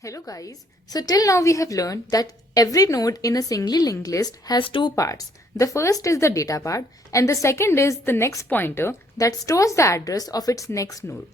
Hello guys. So till now we have learned that every node in a singly linked list has two parts. The first is the data part and the second is the next pointer that stores the address of its next node.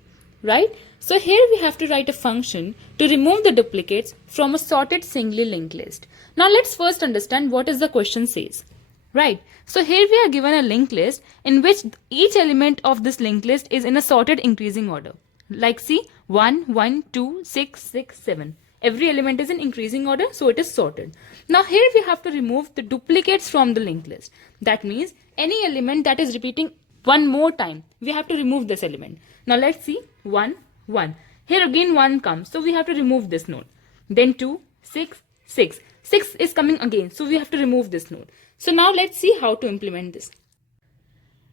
Right? So here we have to write a function to remove the duplicates from a sorted singly linked list. Now let's first understand what is the question says. Right. So here we are given a linked list in which each element of this linked list is in a sorted increasing order. Like see 1, 1, 2, 6, 6, 7. Every element is in increasing order, so it is sorted. Now here we have to remove the duplicates from the linked list. That means any element that is repeating one more time, we have to remove this element. Now let's see 1, 1. Here again 1 comes, so we have to remove this node. Then 2, 6, 6. 6 is coming again, so we have to remove this node. So now let's see how to implement this.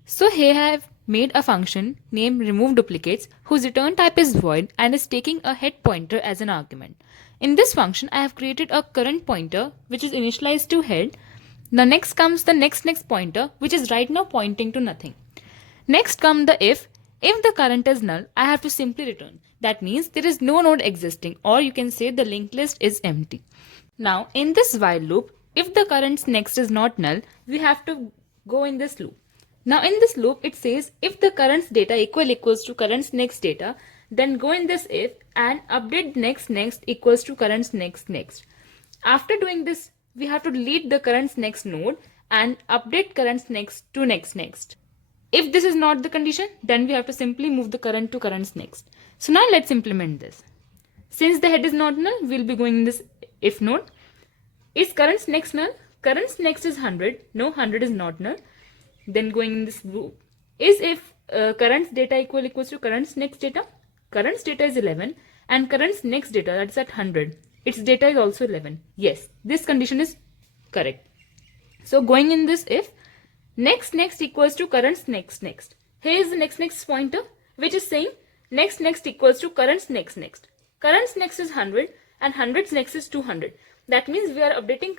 So here I have made a function named remove duplicates whose return type is void and is taking a head pointer as an argument. In this function I have created a current pointer which is initialized to head. Now next comes the next pointer which is right now pointing to nothing. Next comes the if. If the current is null, I have to simply return. That means there is no node existing, or you can say the linked list is empty. Now in this while loop, if the current's next is not null, we have to go in this loop. Now in this loop it says if the current's data equals to current's next data, then go in this if and update next equals to current's next. After doing this, we have to delete the current's next node and update current's next to next. If this is not the condition, then we have to simply move the current to current's next. So now let's implement this. Since the head is not null, we'll be going in this if node. Is current's next null? Current's next is 100. No, 100 is not null. Then going in this loop is if current's data equals to current's next data. Current's data is 11 and current's next data, that's at 100. Its data is also 11. Yes, this condition is correct. So going in this if next equals to current's next. Here is the next pointer which is saying next equals to current's next. Current's next is 100 and 100's next is 200. That means we are updating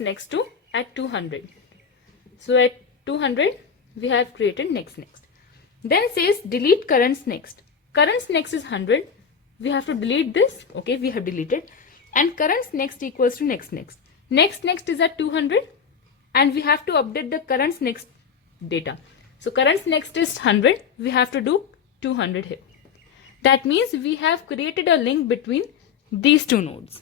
next to at 200. So at 200 we have created next. Then says delete current's next. Current's next is 100. We have to delete this. Okay, we have deleted. And current's next equals to next. Next is at 200 and we have to update the current's next data. So current's next is 100. We have to do 200 here. That means we have created a link between these two nodes.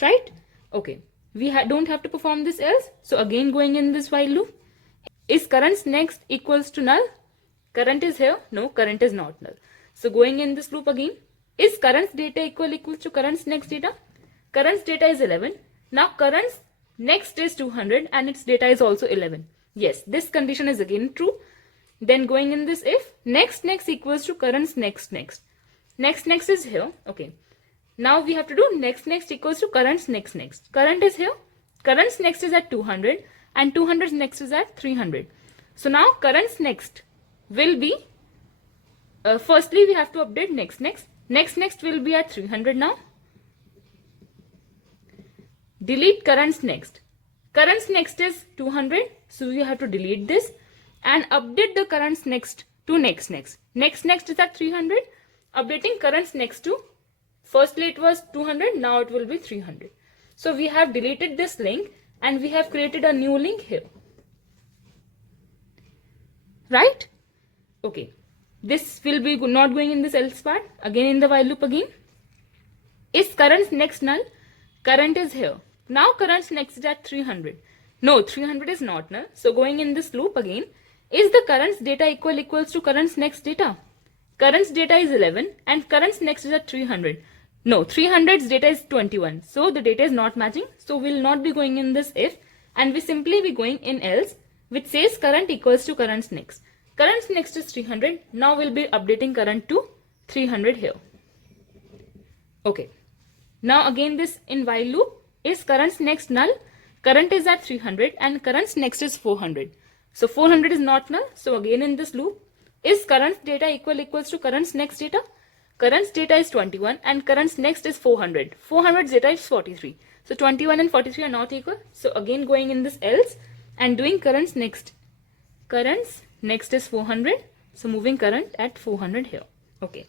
Right? Okay. We don't have to perform this else. So again going in this while loop. Is current's next equals to null? Current is here. No, current is not null. So going in this loop again. Is current's data equals to current's next data? Current's data is 11. Now current's next is 200 and its data is also 11. Yes, this condition is again true. Then going in this if next equals to current's next. Next is here. Okay. Now we have to do next equals to current's next. Current is here. Current's next is at 200 and 200's next is at 300. So now current's next will be, firstly we have to update next. Next will be at 300 now. Delete current's next. Current's next is 200. So we have to delete this and update the current's next to next. Next is at 300. Updating current's next to, firstly it was 200, now it will be 300. So we have deleted this link and we have created a new link here. Right? Okay. This will be not going in this else part. Again in the while loop again. Is current's next null? Current is here. Now current's next is at 300. No, 300 is not null. So going in this loop again. Is the current's data equals to current's next data? Current's data is 11 and current's next is at 300. No, 300's data is 21. So the data is not matching. So we'll not be going in this if and we simply be going in else which says current equals to current's next. Current's next is 300. Now we'll be updating current to 300 here. Okay. Now again this in while loop is current's next null. Current is at 300 and current's next is 400. So 400 is not null. So again in this loop is current's data equals to current's next data? Current's data is 21 and current's next is 400. 400's data is 43. So 21 and 43 are not equal. So again going in this else and doing current's next. Current's next is 400. So moving current at 400 here. Okay.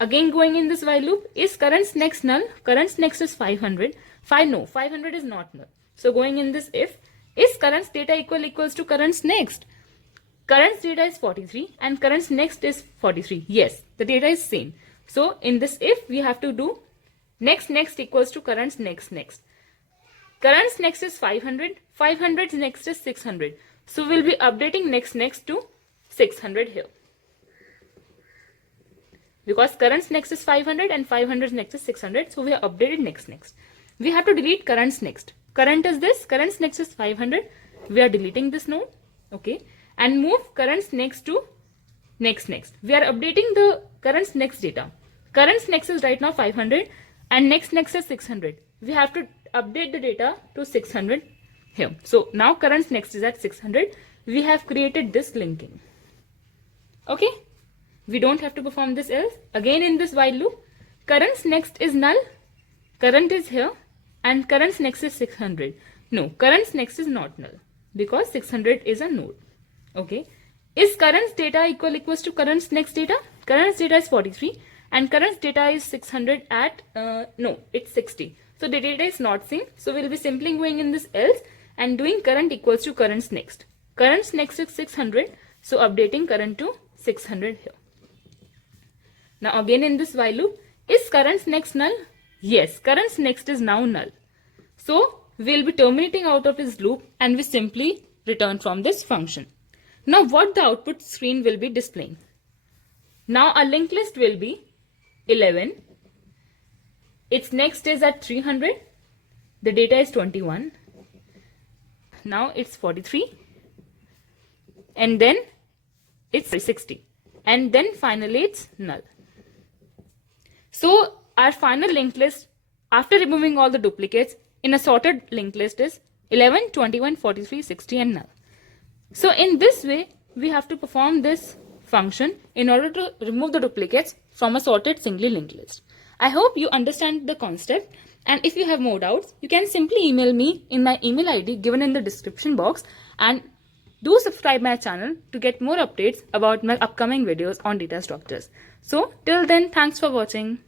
Again going in this while loop, is current's next null? Current's next is 500. 500 is not null. So going in this if, is current's data equals to current's next? Current's data is 43 and current's next is 43. Yes, the data is same. So in this if, we have to do next equals to current's next. Current's next is 500. 500's next is 600. So we'll be updating next to 600 here. Because current's next is 500 and 500's next is 600. So we have updated next. We have to delete current's next. Current is this. Current's next is 500. We are deleting this node. Okay. And move current's next to next. We are updating the current's next data. Current's next is right now 500 and next is 600. We have to update the data to 600 here. So now current's next is at 600. We have created this linking. Okay. We don't have to perform this else. Again in this while loop, current's next is null. Current is here and current's next is 600. No, current's next is not null because 600 is a node. Okay. Is current's data equals to current's next data? Current's data is 43 and current's data is 600 at, no, it's 60. So the data is not same. So we'll be simply going in this else and doing current equals to current's next. Current's next is 600. So updating current to 600 here. Now again in this while loop, is current's next null? Yes, current's next is now null. So we'll be terminating out of this loop and we simply return from this function. Now what the output screen will be displaying? Now our linked list will be 11. Its next is at 300. The data is 21. Now it's 43. And then it's 60. And then finally it's null. So our final linked list after removing all the duplicates in a sorted linked list is 11, 21, 43, 60 and null. So in this way we have to perform this function in order to remove the duplicates from a sorted singly linked list. I hope you understand the concept, and if you have more doubts you can simply email me in my email ID given in the description box, and do subscribe my channel to get more updates about my upcoming videos on data structures. So till then, thanks for watching.